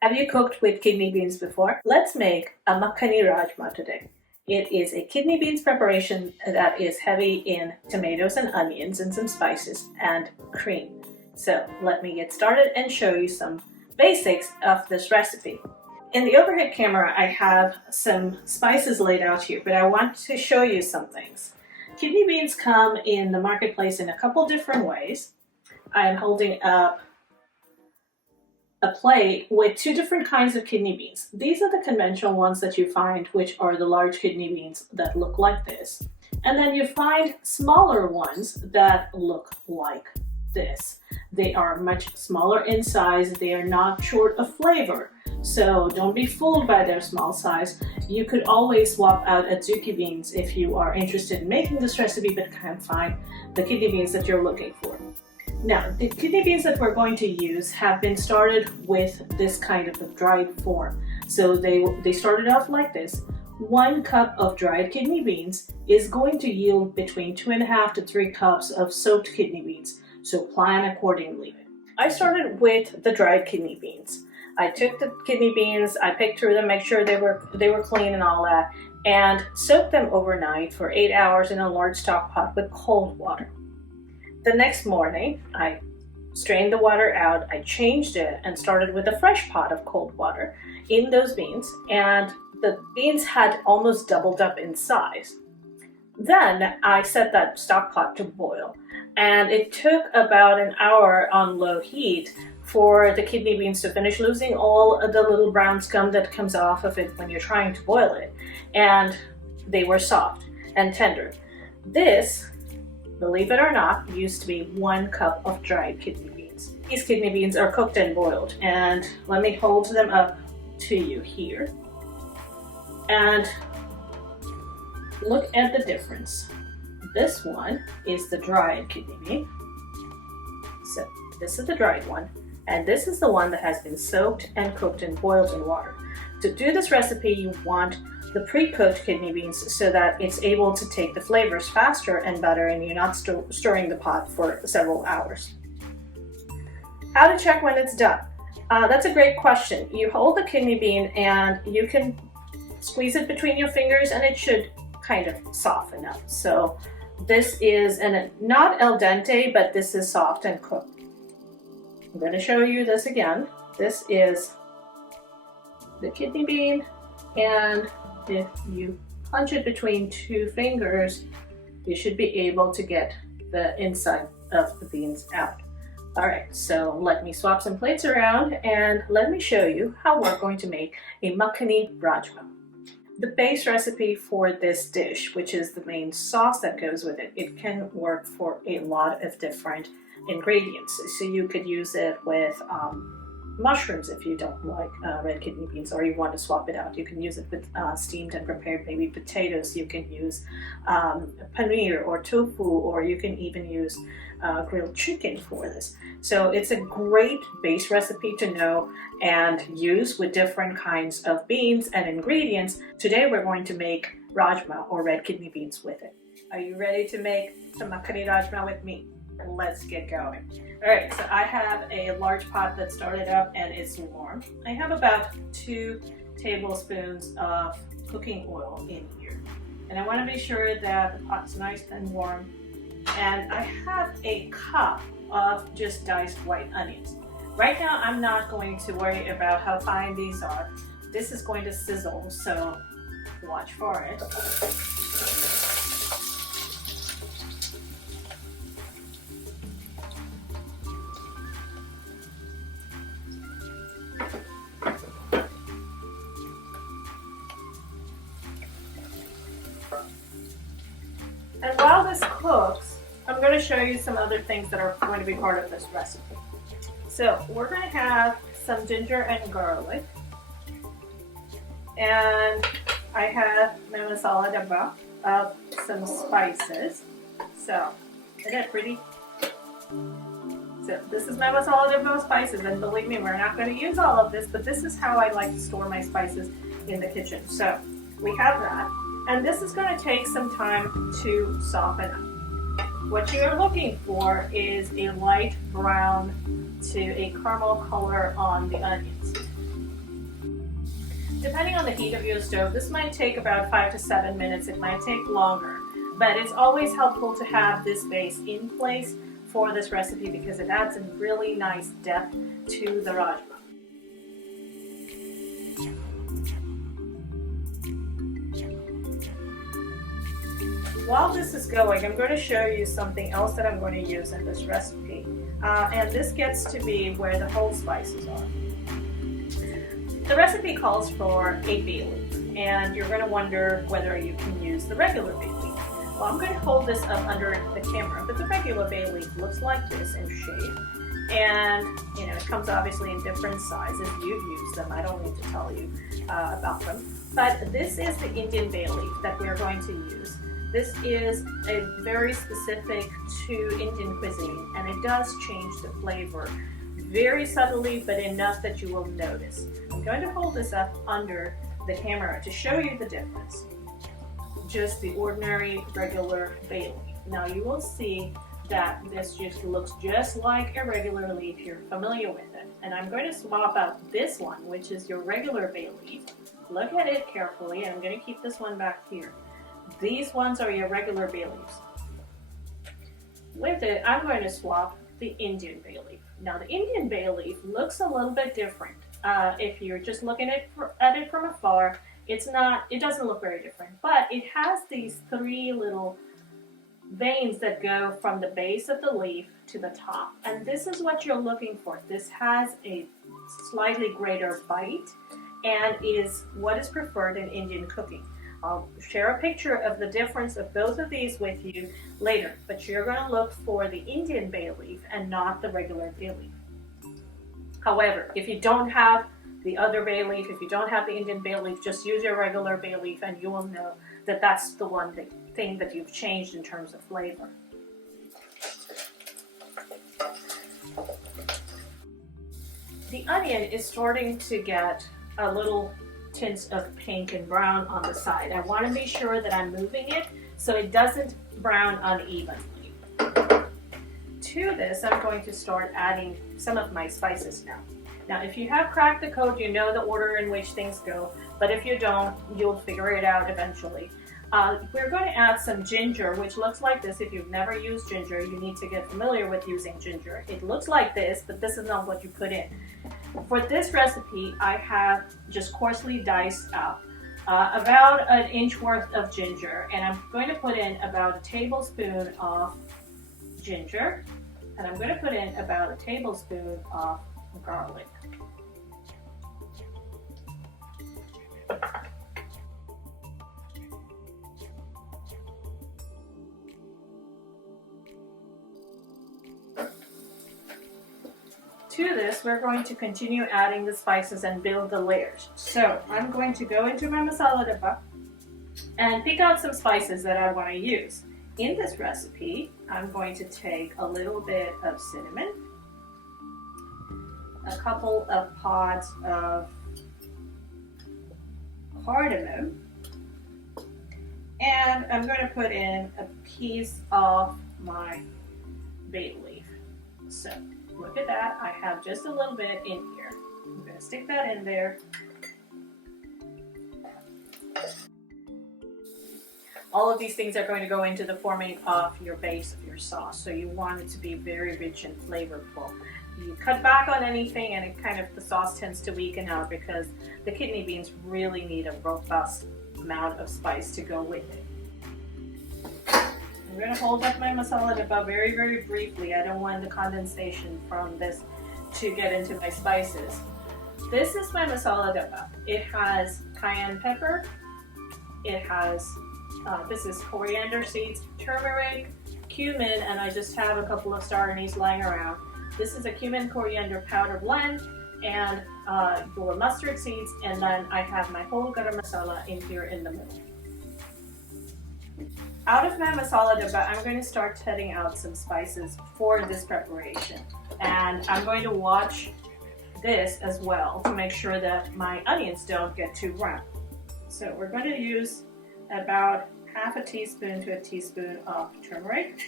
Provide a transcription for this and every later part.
Have you cooked with kidney beans before? Let's make a Makhani Rajma today. It is a kidney beans preparation that is heavy in tomatoes and onions and some spices and cream. So let me get started and show you some basics of this recipe. In the overhead camera, I have some spices laid out here, but I want to show you some things. Kidney beans come in the marketplace in a couple different ways. I'm holding up a plate with two different kinds of kidney beans. These are the conventional ones that you find, which are the large kidney beans that look like this. And then you find smaller ones that look like this. They are much smaller in size. They are not short of flavor. So don't be fooled by their small size. You could always swap out adzuki beans if you are interested in making this recipe but can't find the kidney beans that you're looking for. Now, the kidney beans that we're going to use have been started with this kind of a dried form. So they started off like this. 1 cup of dried kidney beans is going to yield between 2.5 to 3 cups of soaked kidney beans. So plan accordingly. I started with the dried kidney beans. I took the kidney beans, I picked through them, make sure they were clean and all that, and soaked them overnight for 8 hours in a large stock pot with cold water. The next morning, I strained the water out, I changed it and started with a fresh pot of cold water in those beans, and the beans had almost doubled up in size. Then I set that stock pot to boil, and it took about an hour on low heat for the kidney beans to finish losing all of the little brown scum that comes off of it when you're trying to boil it, and they were soft and tender. This, believe it or not, used to be 1 cup of dried kidney beans. These kidney beans are cooked and boiled, and let me hold them up to you here. And look at the difference. This one is the dried kidney bean. So this is the dried one, and this is the one that has been soaked and cooked and boiled in water. To do this recipe, you want the pre-cooked kidney beans so that it's able to take the flavors faster and better, and you're not stirring the pot for several hours. How to check when it's done? That's a great question. You hold the kidney bean and you can squeeze it between your fingers and it should kind of soften up. So this is not al dente, but this is soft and cooked. I'm going to show you this again. This is the kidney bean, and if you punch it between 2 fingers, you should be able to get the inside of the beans out. Alright, so let me swap some plates around and let me show you how we're going to make a Makhani Rajma. The base recipe for this dish, which is the main sauce that goes with it, it can work for a lot of different ingredients. So you could use it with mushrooms if you don't like red kidney beans, or you want to swap it out. You can use it with steamed and prepared baby potatoes. You can use paneer or tofu, or you can even use grilled chicken for this. So it's a great base recipe to know and use with different kinds of beans and ingredients. Today we're going to make rajma or red kidney beans with it. Are you ready to make some Makhani Rajma with me? Let's get going. Alright, so I have a large pot that started up and it's warm. I have about 2 tablespoons of cooking oil in here. And I want to be sure that the pot's nice and warm. And I have a cup of just diced white onions. Right now I'm not going to worry about how fine these are. This is going to sizzle, so watch for it. And while this cooks, I'm going to show you some other things that are going to be part of this recipe. So we're going to have some ginger and garlic, and I have my masala dabba of some spices. So isn't that pretty? So this is my masala dabba of spices, and believe me, we're not going to use all of this, but this is how I like to store my spices in the kitchen. So we have that. And this is going to take some time to soften up. What you're looking for is a light brown to a caramel color on the onions. Depending on the heat of your stove, this might take about 5 to 7 minutes. It might take longer, but it's always helpful to have this base in place for this recipe because it adds a really nice depth to the rajma. While this is going, I'm going to show you something else that I'm going to use in this recipe. And this gets to be where the whole spices are. The recipe calls for a bay leaf, and you're going to wonder whether you can use the regular bay leaf. Well, I'm going to hold this up under the camera, but the regular bay leaf looks like this in shape. And, it comes obviously in different sizes. You've used them. I don't need to tell you about them. But this is the Indian bay leaf that we're going to use. This is a very specific to Indian cuisine, and it does change the flavor very subtly, but enough that you will notice. I'm going to hold this up under the camera to show you the difference. Just the ordinary regular bay leaf. Now you will see that this just looks just like a regular leaf. You're familiar with it. And I'm going to swap out this one, which is your regular bay leaf. Look at it carefully, and I'm going to keep this one back here. These ones are your regular bay leaves. With it, I'm going to swap the Indian bay leaf. Now the Indian bay leaf looks a little bit different. If you're just looking at it from afar, it doesn't look very different, but it has these 3 little veins that go from the base of the leaf to the top. And this is what you're looking for. This has a slightly greater bite and is what is preferred in Indian cooking. I'll share a picture of the difference of both of these with you later, but you're going to look for the Indian bay leaf and not the regular bay leaf. However, if you don't have the other bay leaf, if you don't have the Indian bay leaf, just use your regular bay leaf and you will know that that's the one thing that you've changed in terms of flavor. The onion is starting to get a little tints of pink and brown on the side. I want to be sure that I'm moving it so it doesn't brown unevenly. To this, I'm going to start adding some of my spices now. Now, if you have cracked the code, you know the order in which things go, but if you don't, you'll figure it out eventually. We're going to add some ginger, which looks like this. If you've never used ginger, you need to get familiar with using ginger. It looks like this, but this is not what you put in. For this recipe, I have just coarsely diced up about an inch worth of ginger, and I'm going to put in about a tablespoon of ginger, and I'm going to put in about a tablespoon of garlic. To this, we're going to continue adding the spices and build the layers. So I'm going to go into my masala dabba and pick out some spices that I want to use. In this recipe, I'm going to take a little bit of cinnamon, a couple of pods of cardamom, and I'm going to put in a piece of my bay leaf. So look at that, I have just a little bit in here. I'm going to stick that in there. All of these things are going to go into the forming of your base of your sauce, so you want it to be very rich and flavorful. You cut back on anything and the sauce tends to weaken out because the kidney beans really need a robust amount of spice to go with it. I'm going to hold up my masala dabba very, very briefly. I don't want the condensation from this to get into my spices. This is my masala dabba. It has cayenne pepper. It has, this is coriander seeds, turmeric, cumin, and I just have a couple of star anise lying around. This is a cumin coriander powder blend and your mustard seeds, and then I have my whole garam masala in here in the middle. Out of my masala dabba, I'm going to start cutting out some spices for this preparation. And I'm going to watch this as well to make sure that my onions don't get too brown. So we're going to use about half a teaspoon to a teaspoon of turmeric,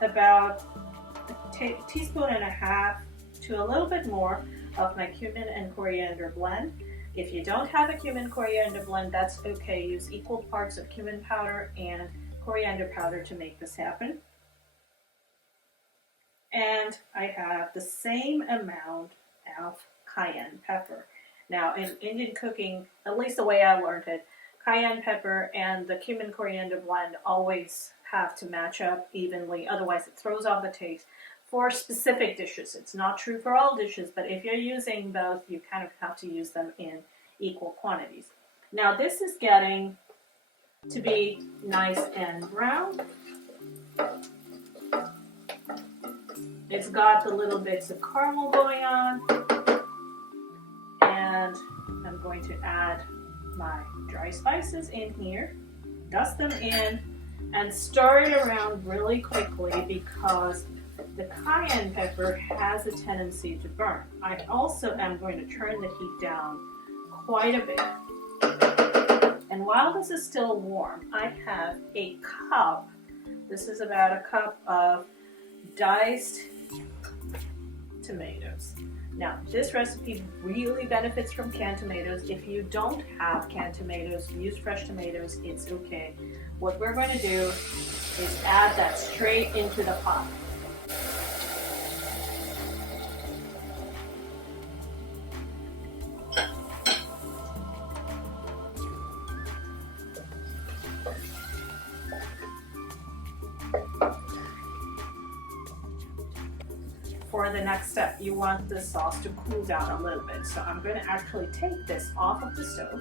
about a teaspoon and a half to a little bit more of my cumin and coriander blend. If you don't have a cumin coriander blend, that's okay. Use equal parts of cumin powder and coriander powder to make this happen. And I have the same amount of cayenne pepper. Now in Indian cooking, at least the way I learned it, cayenne pepper and the cumin coriander blend always have to match up evenly, otherwise it throws off the taste for specific dishes. It's not true for all dishes, but if you're using both, you kind of have to use them in equal quantities. Now this is getting to be nice and brown. It's got the little bits of caramel going on, and I'm going to add my dry spices in here, dust them in, and stir it around really quickly because the cayenne pepper has a tendency to burn. I also am going to turn the heat down quite a bit. And while this is still warm, I have a cup. This is about a cup of diced tomatoes. Now, this recipe really benefits from canned tomatoes. If you don't have canned tomatoes, use fresh tomatoes, it's okay. What we're going to do is add that straight into the pot. For the next step, you want the sauce to cool down a little bit. So I'm going to actually take this off of the stove.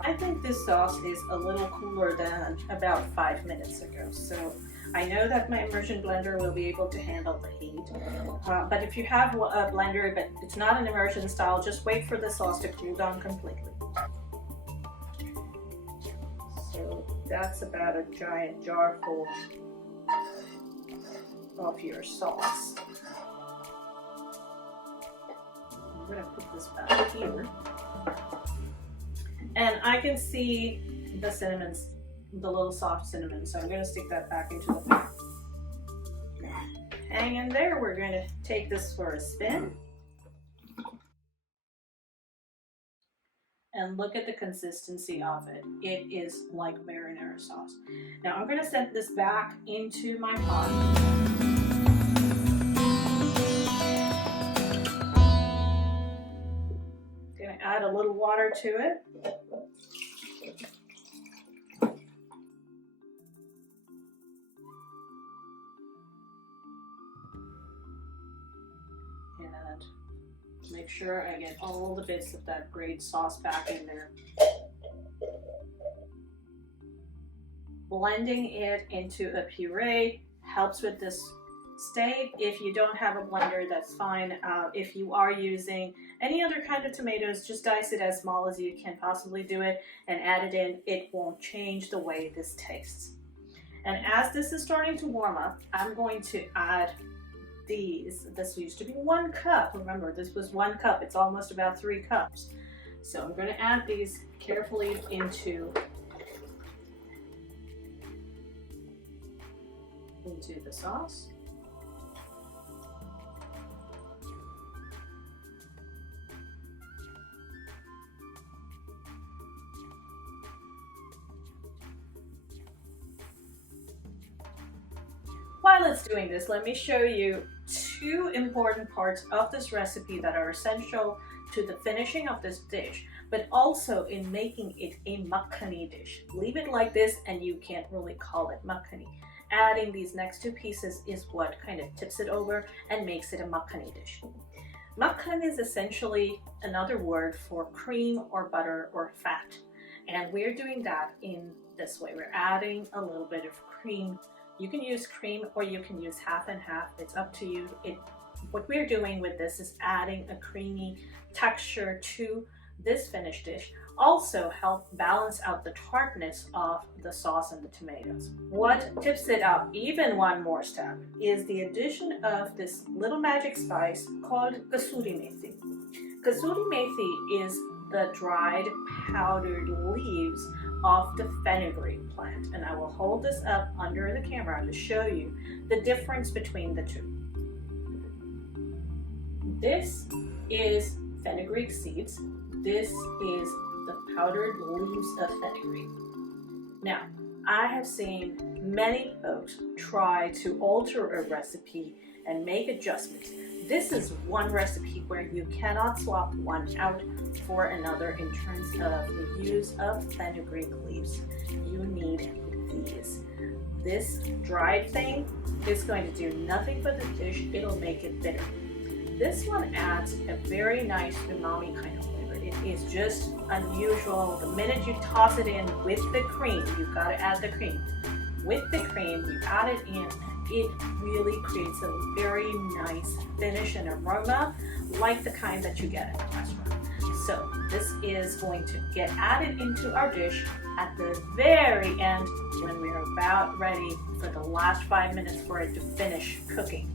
I think this sauce is a little cooler than about 5 minutes ago. So I know that my immersion blender will be able to handle the heat. But if you have a blender, but it's not an immersion style, just wait for the sauce to cool down completely. So that's about a giant jar full of your sauce. I'm going to put this back here. And I can see the cinnamons, the little soft cinnamon, so I'm going to stick that back into the pan. Hang in there, we're going to take this for a spin. And look at the consistency of it. It is like marinara sauce. Now I'm going to set this back into my pot. Going to add a little water to it. And make sure I get all the bits of that great sauce back in there. Blending it into a puree helps with this state. If you don't have a blender, that's fine. If you are using any other kind of tomatoes, just dice it as small as you can possibly do it and add it in. It won't change the way this tastes. And as this is starting to warm up, I'm going to add these. This used to be 1 cup. Remember, this was 1 cup. It's almost about 3 cups. So I'm going to add these carefully into the sauce. While it's doing this, let me show you 2 important parts of this recipe that are essential to the finishing of this dish, but also in making it a makhani dish. Leave it like this and you can't really call it makhani. Adding these next 2 pieces is what kind of tips it over and makes it a makhani dish. Makhan is essentially another word for cream or butter or fat, and we're doing that in this way. We're adding a little bit of cream. You can use cream or you can use half and half. It's up to you. What we're doing with this is adding a creamy texture to this finished dish. Also help balance out the tartness of the sauce and the tomatoes. What tips it up even one more step is the addition of this little magic spice called kasuri methi. Kasuri methi is the dried powdered leaves of the fenugreek plant, and I will hold this up under the camera to show you the difference between the 2. This is fenugreek seeds. This is the powdered leaves of fenugreek. Now, I have seen many folks try to alter a recipe and make adjustments. This is one recipe where you cannot swap one out for another in terms of the use of fenugreek leaves. You need these. This dried thing is going to do nothing for the dish. It'll make it bitter. This one adds a very nice umami kind of flavor. It is just unusual. The minute you toss it in with the cream, you've got to add the cream. With the cream, you add it in, it really creates a very nice finish and aroma, like the kind that you get at a restaurant. So this is going to get added into our dish at the very end when we're about ready for the last 5 minutes for it to finish cooking.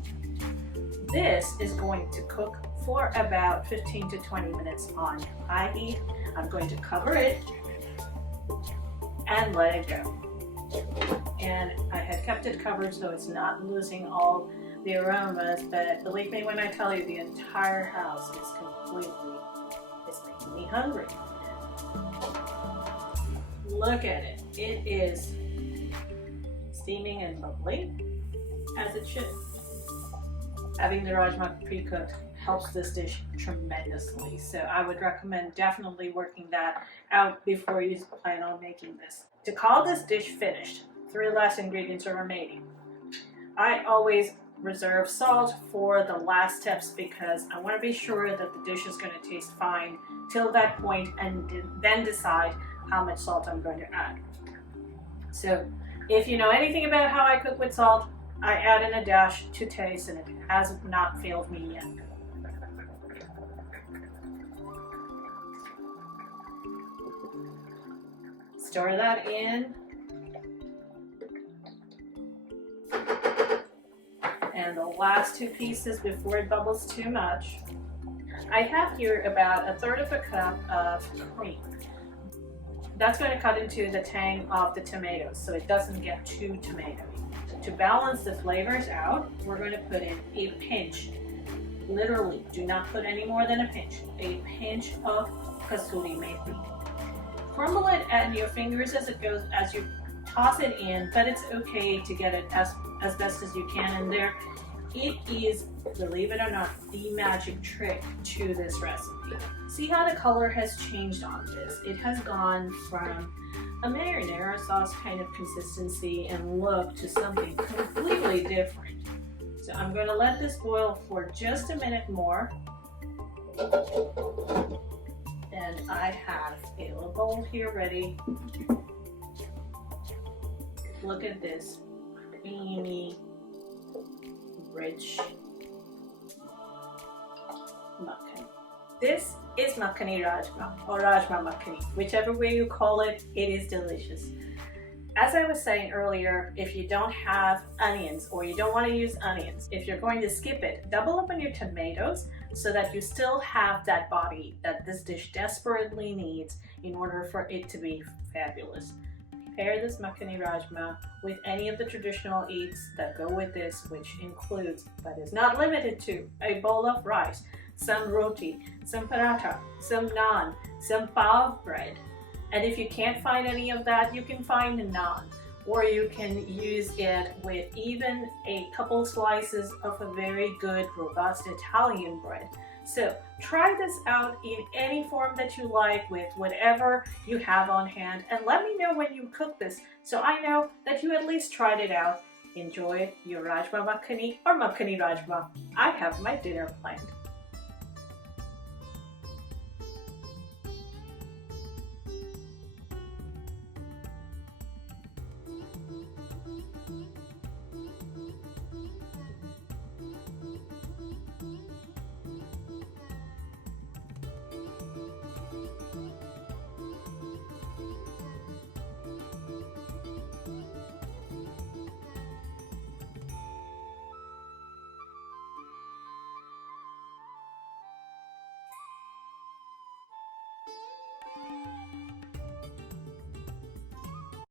This is going to cook for about 15 to 20 minutes on high heat. I'm going to cover it and let it go. And I had kept it covered so it's not losing all the aromas, but believe me when I tell you, the entire house is making me hungry. Look at it. It is steaming and bubbly, as it should. Having the rajma pre-cooked helps this dish tremendously. So I would recommend definitely working that out before you plan on making this. To call this dish finished, 3 last ingredients are remaining. I always reserve salt for the last steps because I want to be sure that the dish is going to taste fine till that point and then decide how much salt I'm going to add. So if you know anything about how I cook with salt, I add in a dash to taste and it has not failed me yet. Stir that in. And the last 2 pieces before it bubbles too much. I have here about 1/3 cup of cream. That's going to cut into the tang of the tomatoes so it doesn't get too tomatoey. To balance the flavors out, we're going to put in a pinch. Literally, do not put any more than a pinch of kasuri methi. Crumble it at your fingers as it goes, as you toss it in, but it's okay to get it as best as you can in there. It is, believe it or not, the magic trick to this recipe. See how the color has changed on this? It has gone from a marinara sauce kind of consistency and look to something completely different. So I'm going to let this boil for just a minute more. And I have a little bowl here ready. Look at this creamy, rich makhani. This is Makhani Rajma or Rajma Makhani. Whichever way you call it, it is delicious. As I was saying earlier, if you don't have onions or you don't want to use onions, if you're going to skip it, double up on your tomatoes so that you still have that body that this dish desperately needs in order for it to be fabulous. Pair this Makhani Rajma with any of the traditional eats that go with this, which includes, but is not limited to, a bowl of rice, some roti, some paratha, some naan, some pav bread. And if you can't find any of that, you can find a naan, or you can use it with even a couple slices of a very good, robust Italian bread. So try this out in any form that you like with whatever you have on hand, and let me know when you cook this so I know that you at least tried it out. Enjoy your Rajma Makhani or Makhani Rajma. I have my dinner planned.